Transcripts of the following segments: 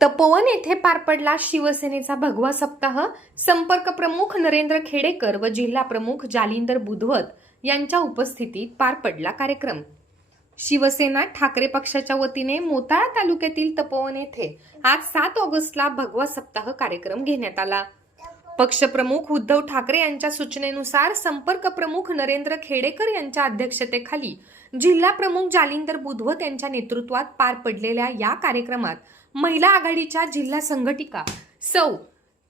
तपोवन येथे पार पडला शिवसेनेचा भगवा सप्ताह. संपर्क प्रमुख नरेंद्र खेडेकर व जिल्हा प्रमुख जालिंदर बुधवत यांच्या उपस्थितीत पार पडला कार्यक्रम. शिवसेना ठाकरे पक्षाच्या वतीने मोताळा तालुक्यातील तपोवन येथे आज सात ऑगस्टला भगवा सप्ताह कार्यक्रम घेण्यात आला. पक्षप्रमुख उद्धव ठाकरे यांच्या सूचनेनुसार संपर्क प्रमुख नरेंद्र खेडेकर यांच्या अध्यक्षतेखाली जिल्हा प्रमुख जालिंदर बुधवत यांच्या नेतृत्वात पार पडलेल्या या कार्यक्रमात महिला आघाडीच्या जिल्हा संघटिका सौ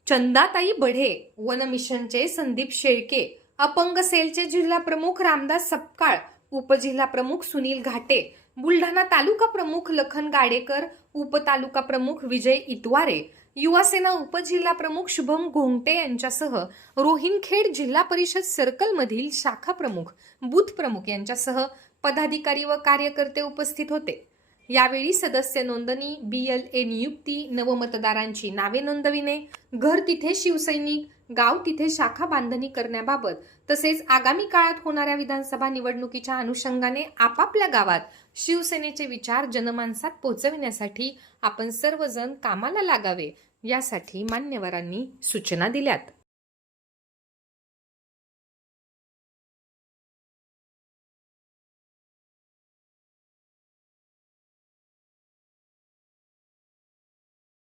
चंदाताई बढे वन मिशनचे संदीप शेळके अपंग सेलचे जिल्हा प्रमुख रामदास सपकाळ उपजिल्हा प्रमुख सुनील घाटे बुलढाणा तालुका प्रमुख लखन गाडेकर उपतालुका प्रमुख विजय इतवारे युवासेना उपजिल्हा प्रमुख शुभम घोंगटे यांच्यासह रोहिंगखेड जिल्हा परिषद सर्कलमधील शाखा प्रमुख बूथ प्रमुख यांच्यासह पदाधिकारी व कार्यकर्ते उपस्थित होते. यावेळी सदस्य नोंदणी बी एल ए नियुक्ती नवमतदारांची नावे नोंदविणे घर तिथे शिवसैनिक गाव तिथे शाखा बांधणी करण्याबाबत तसेच आगामी काळात होणाऱ्या विधानसभा निवडणुकीच्या अनुषंगाने आपापल्या गावात शिवसेनेचे विचार जनमानसात पोहोचविण्यासाठी आपण सर्वजण कामाला लागावे यासाठी मान्यवरांनी सूचना दिल्यात.